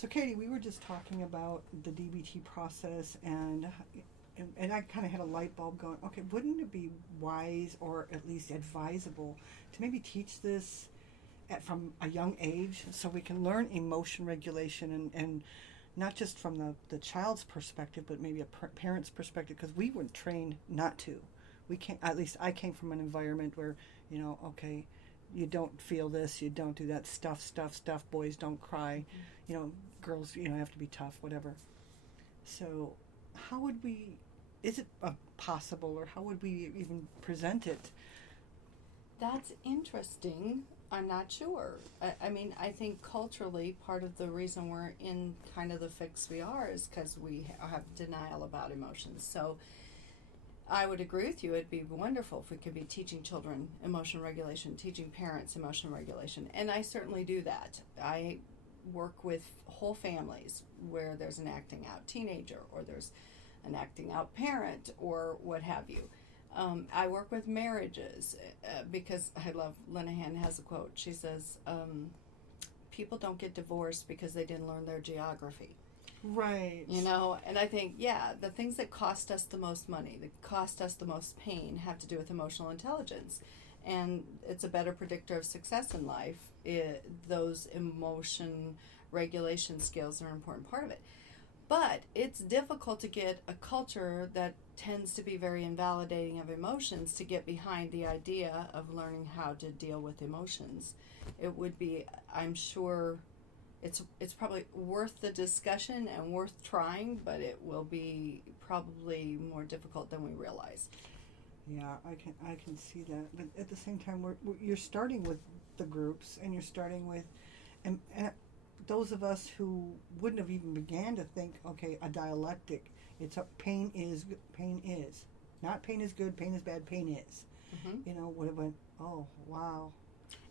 So, Katie, we were just talking about the DBT process, and I kind of had a light bulb going. Okay, wouldn't it be wise, or at least advisable, to maybe teach this from a young age, so we can learn emotion regulation, and not just from the child's perspective, but maybe a parent's perspective, because we weren't trained not to. We can't. At least I came from an environment where, okay, you don't feel this, you don't do that, stuff. Boys don't cry, girls, have to be tough, whatever. So, how would we? Is it possible, or how would we even present it? That's interesting. I'm not sure. I mean, I think culturally, part of the reason we're in kind of the fix we are is because we have denial about emotions. So I would agree with you. It'd be wonderful if we could be teaching children emotion regulation, teaching parents emotion regulation. And I certainly do that. I work with whole families where there's an acting out teenager, or there's an acting out parent, or what have you. I work with marriages because I love, Linehan has a quote. She says, people don't get divorced because they didn't learn their geography. Right. And I think, the things that cost us the most money, that cost us the most pain, have to do with emotional intelligence. And it's a better predictor of success in life. Those emotion regulation skills are an important part of it. But it's difficult to get a culture that tends to be very invalidating of emotions to get behind the idea of learning how to deal with emotions. It would be, I'm sure, it's probably worth the discussion and worth trying, but it will be probably more difficult than we realize. Yeah, I can see that. But at the same time, you're starting with the groups, and you're starting with, and those of us who wouldn't have even began to think, okay, a dialectic, pain is, not pain is good, pain is bad, pain is. Mm-hmm. Would have went, oh, wow.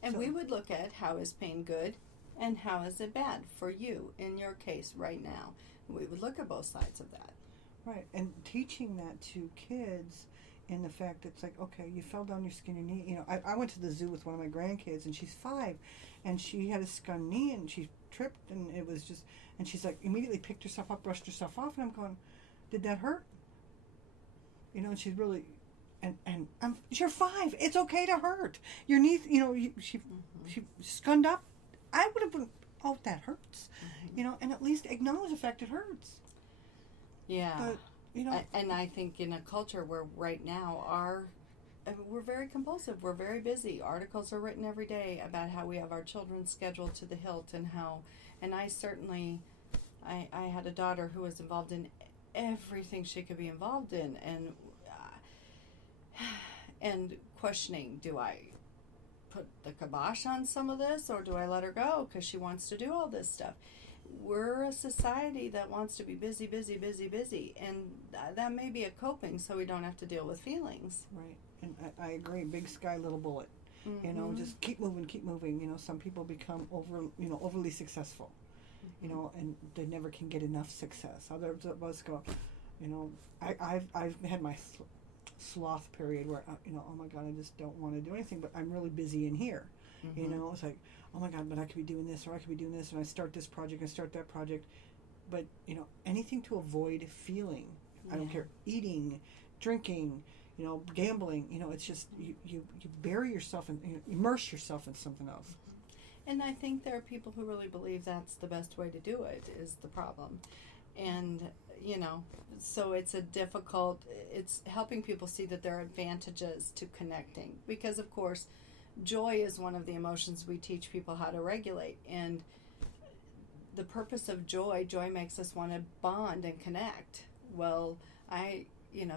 And we would look at, how is pain good and how is it bad for you in your case right now. We would look at both sides of that. Right, and teaching that to kids, in the fact that it's like, okay, you fell down your skin and knee. I went to the zoo with one of my grandkids, and she's 5, and she had a skin knee, and she tripped, and it was just, and she's like, immediately picked herself up, brushed herself off, and I'm going, did that hurt? And she's really, and you're 5. It's okay to hurt. Your knee, she skunned up. I would have been, oh, that hurts. And at least acknowledge the fact it hurts. Yeah. But, and I think in a culture where right now we're very compulsive, we're very busy. Articles are written every day about how we have our children scheduled to the hilt, and I certainly, I had a daughter who was involved in everything she could be involved in, and questioning, do I put the kibosh on some of this, or do I let her go because she wants to do all this stuff? We're a society that wants to be busy, and that may be a coping so we don't have to deal with feelings. Right, and I agree. Big sky, little bullet. Mm-hmm. Just keep moving. Some people become overly successful, and they never can get enough success. Others of us go, I've had my sloth period where, oh my God, I just don't want to do anything, but I'm really busy in here. Mm-hmm. It's like, oh my God, but I could be doing this, or I could be doing this, and I start this project and start that project. But, anything to avoid feeling. I don't care. Eating, drinking, gambling, it's just, you bury yourself and immerse yourself in something else. And I think there are people who really believe that's the best way to do it, is the problem. And, so it's it's helping people see that there are advantages to connecting. Because, of course, joy is one of the emotions we teach people how to regulate. And the purpose of joy makes us want to bond and connect. Well,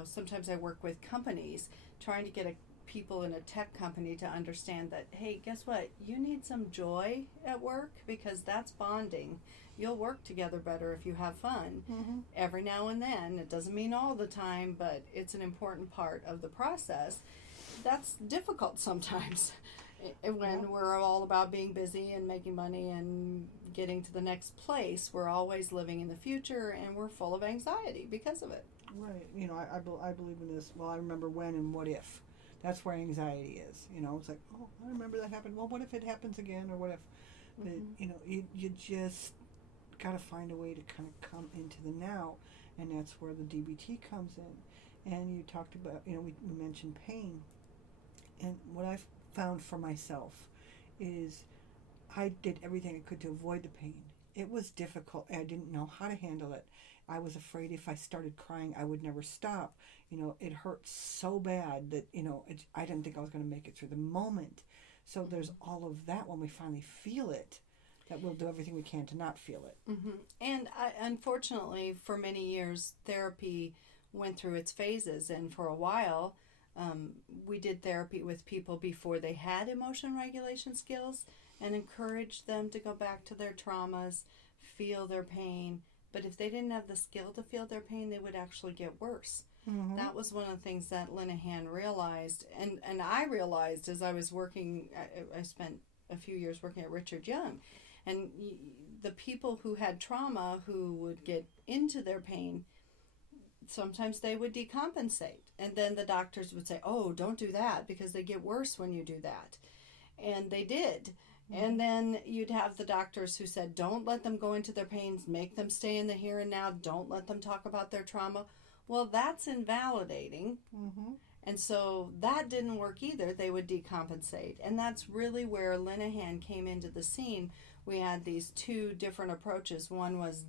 sometimes I work with companies trying to get people in a tech company to understand that, hey, guess what? You need some joy at work, because that's bonding. You'll work together better if you have fun. Mm-hmm. Every now and then. It doesn't mean all the time, but it's an important part of the process. That's difficult sometimes when we're all about being busy and making money and getting to the next place. We're always living in the future, and we're full of anxiety because of it. Right. I believe in this. Well, I remember when and what if. That's where anxiety is. It's like, oh, I remember that happened. Well, what if it happens again, or what if? Mm-hmm. You just got to find a way to kind of come into the now, and that's where the DBT comes in. And you talked about, we mentioned pain, and what I've found for myself is I did everything I could to avoid the pain. It was difficult. I didn't know how to handle it. I was afraid if I started crying, I would never stop. It hurt so bad that, I didn't think I was going to make it through the moment. So there's all of that when we finally feel it, that we'll do everything we can to not feel it. Mm-hmm. And unfortunately, for many years, therapy went through its phases. And for a while, we did therapy with people before they had emotion regulation skills and encouraged them to go back to their traumas, feel their pain. But if they didn't have the skill to feel their pain, they would actually get worse. Mm-hmm. That was one of the things that Linehan realized. And I realized as I was working, I spent a few years working at Richard Young. And the people who had trauma, who would get into their pain, sometimes they would decompensate. And then the doctors would say, oh, don't do that because they get worse when you do that. And they did. And then you'd have the doctors who said, don't let them go into their pains, make them stay in the here and now, don't let them talk about their trauma. Well, that's invalidating. Mm-hmm. And so that didn't work either. They would decompensate. And that's really where Linehan came into the scene. We had these two different approaches. One was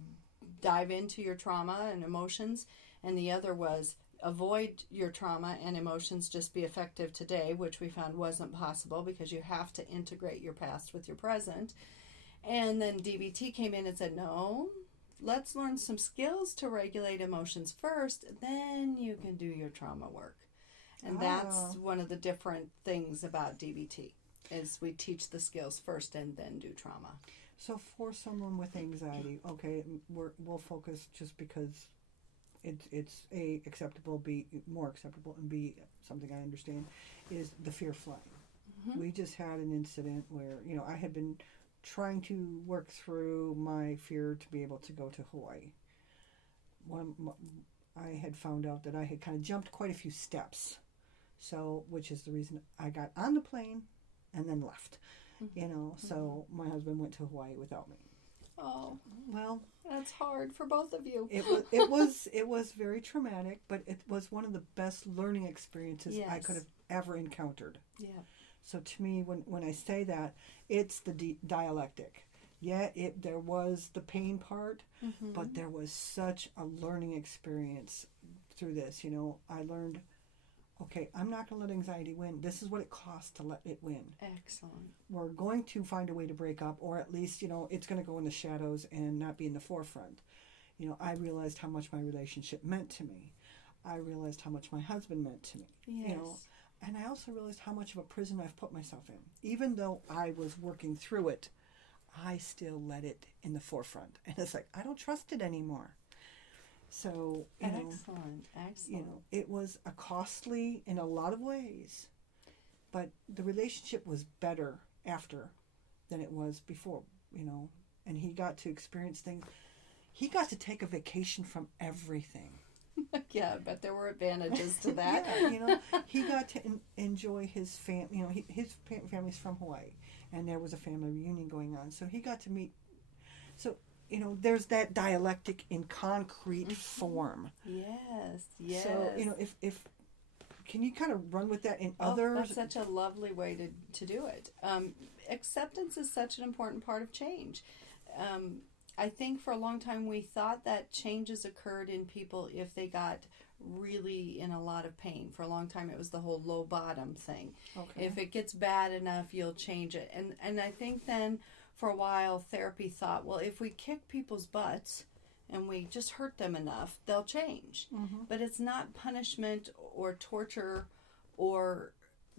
dive into your trauma and emotions, and the other was avoid your trauma and emotions, just be effective today, which we found wasn't possible because you have to integrate your past with your present. And then DBT came in and said, no, let's learn some skills to regulate emotions first, then you can do your trauma work. And that's one of the different things about DBT, is we teach the skills first and then do trauma. So for someone with anxiety, okay, we'll focus just because it's A, acceptable, B, more acceptable, and B, something I understand, is the fear of flying. Mm-hmm. We just had an incident where, I had been trying to work through my fear to be able to go to Hawaii. I had found out that I had kind of jumped quite a few steps, which is the reason I got on the plane and then left. Mm-hmm. So my husband went to Hawaii without me. Oh, well, that's hard for both of you. It was very traumatic, but it was one of the best learning experiences I could have ever encountered. Yeah. So to me, when I say that, it's the dialectic. Yeah, there was the pain part, mm-hmm. but there was such a learning experience through this. I learned, okay, I'm not going to let anxiety win. This is what it costs to let it win. Excellent. We're going to find a way to break up, or at least, it's going to go in the shadows and not be in the forefront. I realized how much my relationship meant to me. I realized how much my husband meant to me. Yes. And I also realized how much of a prison I've put myself in. Even though I was working through it, I still let it in the forefront. And it's like, I don't trust it anymore. So, excellent. It was a costly in a lot of ways, but the relationship was better after than it was before, and he got to experience things. He got to take a vacation from everything. Yeah, but there were advantages to that. Yeah, he got to enjoy his family. His family's from Hawaii, and there was a family reunion going on, so he got to meet. So, there's that dialectic in concrete form. Yes. So, if can you kind of run with that in others? That's such a lovely way to do it. Acceptance is such an important part of change. I think for a long time we thought that changes occurred in people if they got really in a lot of pain. For a long time it was the whole low bottom thing. Okay. If it gets bad enough, you'll change it. And I think then for a while therapy thought, well, if we kick people's butts and we just hurt them enough, they'll change. Mm-hmm. But it's not punishment or torture or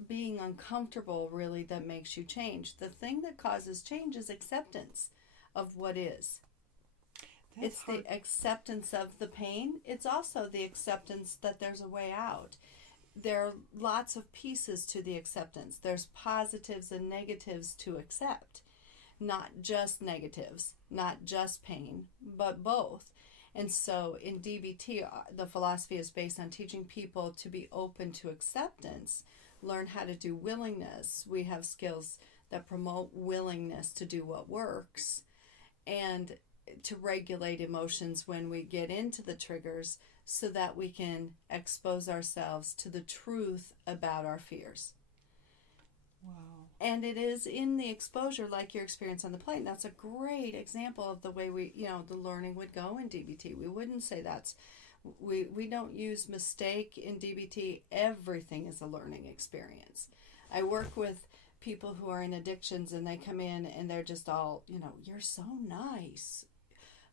being uncomfortable really that makes you change. The thing that causes change is acceptance of what is. It's the acceptance of the pain. It's also the acceptance that there's a way out. There are lots of pieces to the acceptance. There's positives and negatives to accept. Not just negatives, not just pain, but both. And so in DBT, the philosophy is based on teaching people to be open to acceptance, learn how to do willingness. We have skills that promote willingness to do what works. And to regulate emotions when we get into the triggers so that we can expose ourselves to the truth about our fears. Wow. And it is in the exposure, like your experience on the plane. That's a great example of the way we, the learning would go in DBT. We wouldn't say we don't use mistake in DBT. Everything is a learning experience. I work with people who are in addictions, and they come in and they're just all, you're so nice.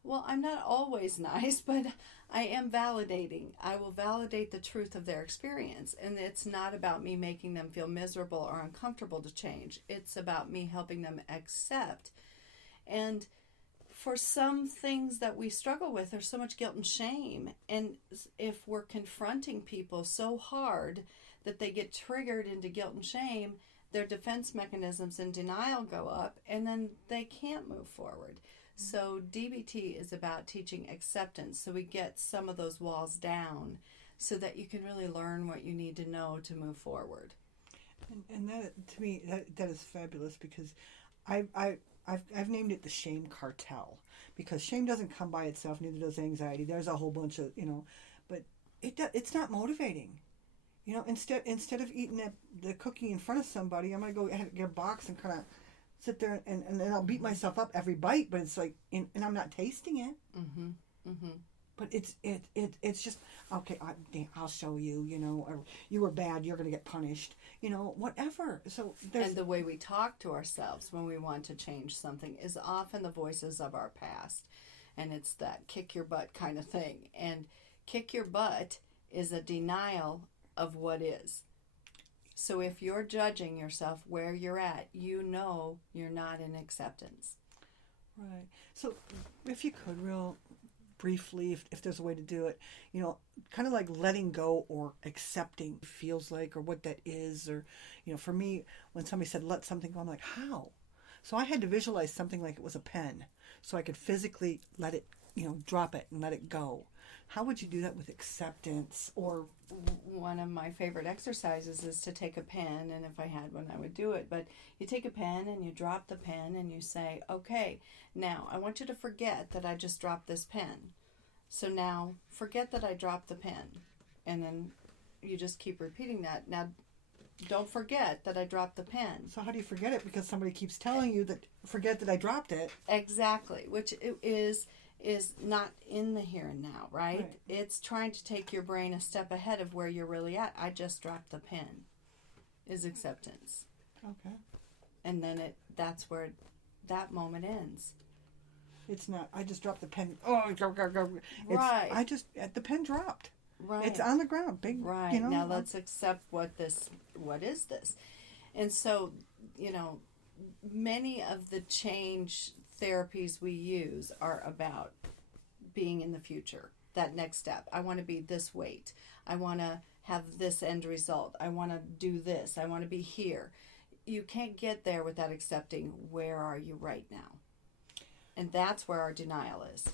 Well, I'm not always nice, but I am validating. I will validate the truth of their experience. And it's not about me making them feel miserable or uncomfortable to change. It's about me helping them accept. And for some things that we struggle with, there's so much guilt and shame. And if we're confronting people so hard that they get triggered into guilt and shame, their defense mechanisms and denial go up, and then they can't move forward. So DBT is about teaching acceptance, so we get some of those walls down so that you can really learn what you need to know to move forward. And that, to me, that is fabulous, because I've named it the shame cartel, because shame doesn't come by itself, neither does anxiety. There's a whole bunch of, but it's not motivating. Instead of eating the cookie in front of somebody, I'm going to go get a box and kind of sit there and then I'll beat myself up every bite, but it's like, and I'm not tasting it. Mm-hmm. Mm-hmm. But it's just, okay, I'll show you, or you were bad, you're going to get punished, whatever. So and the way we talk to ourselves when we want to change something is often the voices of our past. And it's that kick your butt kind of thing. And kick your butt is a denial of what is. So if you're judging yourself where you're at, you're not in acceptance. Right. So if you could, real briefly, if there's a way to do it, kind of like letting go or accepting feels like, or what that is, or, for me, when somebody said let something go, I'm like, how? So I had to visualize something like it was a pen, so I could physically let it, drop it and let it go. How would you do that with acceptance? Or one of my favorite exercises is to take a pen, and if I had one, I would do it. But you take a pen and you drop the pen and you say, okay, now I want you to forget that I just dropped this pen. So now forget that I dropped the pen. And then you just keep repeating that. Now don't forget that I dropped the pen. So how do you forget it? Because somebody keeps telling you that forget that I dropped it. Exactly, which is not in the here and now, right? It's trying to take your brain a step ahead of where you're really at. I just dropped the pen is acceptance. Okay. And then that's where that moment ends. It's not, I just dropped the pen. Oh, go. Right. The pen dropped. Right. It's on the ground. Big, right. Now let's accept what is this? And so, many of the change therapies we use are about being in the future, that next step. I want to be this weight. I want to have this end result. I want to do this. I want to be here. You can't get there without accepting where are you right now. And that's where our denial is.